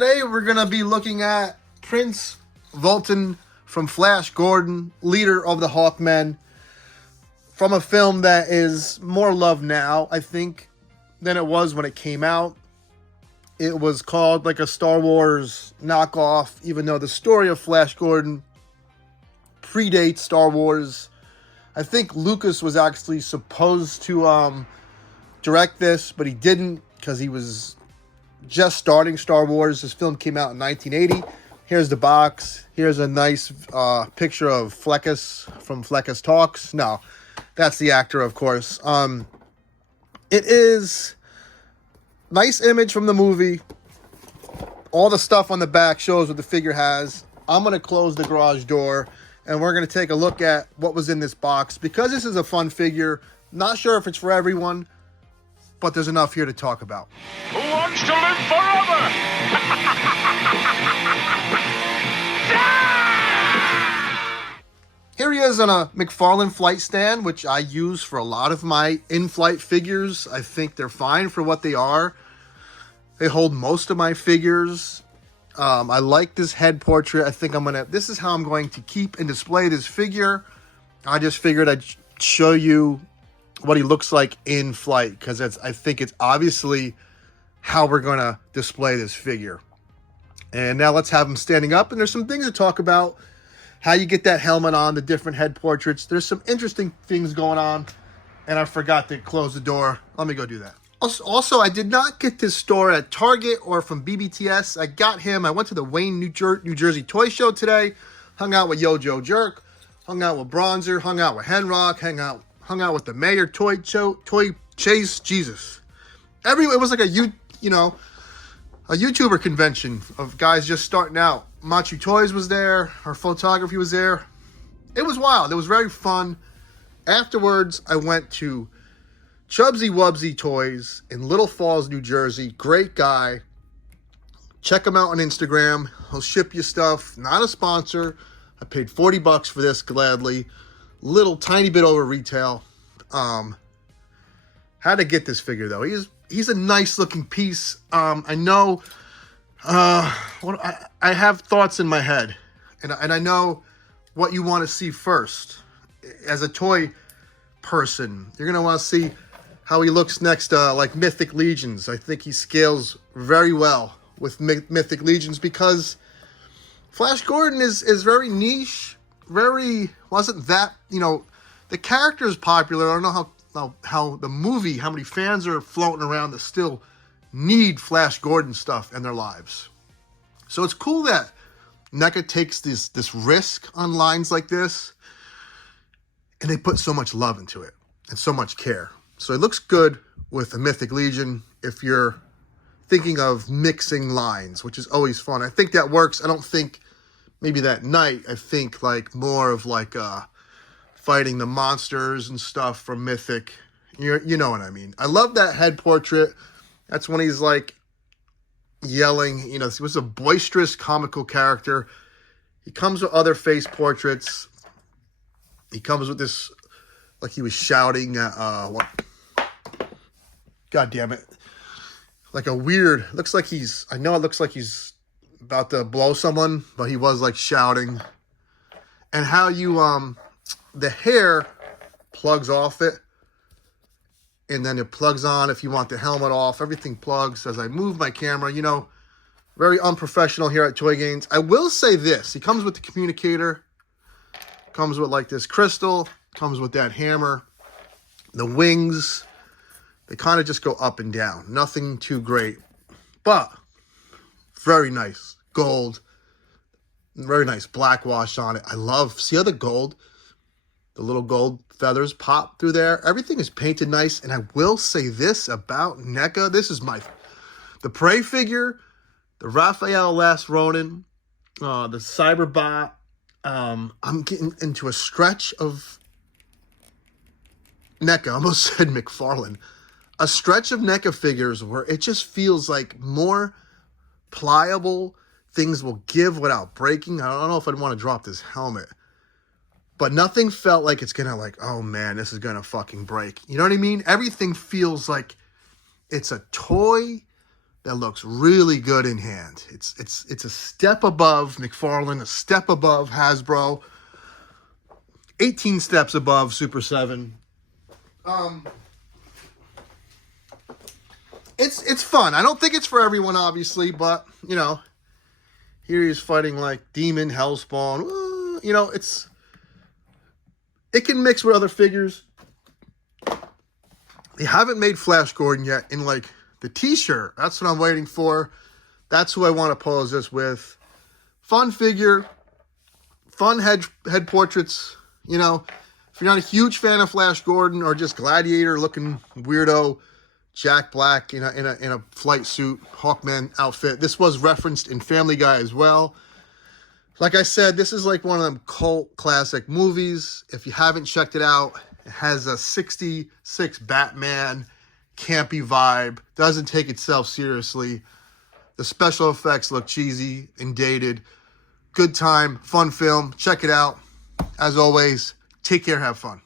today we're going to be looking at Prince Vulcan from Flash Gordon, leader of the Hawkmen, from a film that is more loved now, I think, than it was when it came out. It was called like a Star Wars knockoff, even though the story of Flash Gordon predates Star Wars. I think Lucas was actually supposed to direct this, but he didn't because he was just starting Star Wars. This film came out in 1980. Here's the box. Here's a nice picture of Fleckus from Fleckus Talks. No, that's the actor, of course. It is nice image from the movie. All the stuff on the back shows what the figure has. I'm going to close the garage door, and we're going to take a look at what was in this box. Because this is a fun figure, not sure if it's for everyone, but there's enough here to talk about. Who wants to live forever? Here he is on a McFarlane flight stand, which I use for a lot of my in-flight figures. I think they're fine for what they are. They hold most of my figures. I like this head portrait. I think this is how I'm going to keep and display this figure. I just figured I'd show you what he looks like in flight, because I think it's obviously how we're going to display this figure. And now let's have him standing up, and there's some things to talk about. How you get that helmet on, the different head portraits. There's some interesting things going on, and I forgot to close the door. Let me go do that. Also, I did not get this store at Target or from BBTS. I went to the Wayne, New Jersey Toy Show today, hung out with Yo Joe Jerk, hung out with Bronzer, hung out with Henrock, hung out with the Mayor Toy Chase. Jesus. It was like a YouTuber convention of guys just starting out. Machu Toys was there. Our photography was there. It was wild. It was very fun. Afterwards, I went to Chubsy Wubsy Toys in Little Falls, New Jersey. Great guy. Check him out on Instagram. He'll ship you stuff. Not a sponsor. I paid $40 for this gladly. Little tiny bit over retail. Had to get this figure though. He's a nice looking piece. I know. I have thoughts in my head, and I know what you want to see first. As a toy person, you're gonna want to see how he looks next to like Mythic Legions. I think he scales very well with Mythic Legions because Flash Gordon is very niche. Wasn't that, the character is popular. I don't know how the movie, how many fans are floating around that still need Flash Gordon stuff in their lives. So it's cool that Neca takes this risk on lines like this, and they put so much love into it and so much care. So it looks good with a Mythic Legion if you're thinking of mixing lines, which is always fun. I think that works. I don't think maybe that night. I think like more of like fighting the monsters and stuff from Mythic. You know what I mean. I love that head portrait. That's when he's like yelling. He was a boisterous, comical character. He comes with other face portraits. He comes with this, like he was shouting at, what? God damn it. Like a weird, it looks like he's about to blow someone, but he was like shouting. And how you, the hair plugs off it. And then it plugs on if you want the helmet off. Everything plugs as I move my camera. Very unprofessional here at Toy Gains. I will say this. He comes with the communicator. Comes with like this crystal. Comes with that hammer. The wings, they kind of just go up and down. Nothing too great. But very nice. Gold. Very nice black wash on it. See how the gold, the little gold feathers pop through there. Everything is painted nice. And I will say this about Neca. This is the Prey figure, the Raphael Last Ronin, the Cyberbot. I'm getting into a stretch of Neca. I almost said McFarlane. A stretch of Neca figures where it just feels like more pliable. Things will give without breaking. I don't know if I'd want to drop this helmet. But nothing felt like it's going to like, oh man, this is going to fucking break. You know what I mean? Everything feels like it's a toy that looks really good in hand. It's a step above McFarlane, a step above Hasbro, 18 steps above Super 7. It's fun. I don't think it's for everyone, obviously, but, you know, here he's fighting like Demon, Hellspawn. You know, it can mix with other figures. They haven't made Flash Gordon yet in, like, the t-shirt. That's what I'm waiting for. That's who I want to pose this with. Fun figure. Fun head portraits. You know, if you're not a huge fan of Flash Gordon or just Gladiator-looking weirdo Jack Black in a flight suit, Hawkman outfit, this was referenced in Family Guy as well. Like I said, this is like one of them cult classic movies. If you haven't checked it out, it has a 66 Batman campy vibe. Doesn't take itself seriously. The special effects look cheesy and dated. Good time, fun film. Check it out. As always, take care, have fun.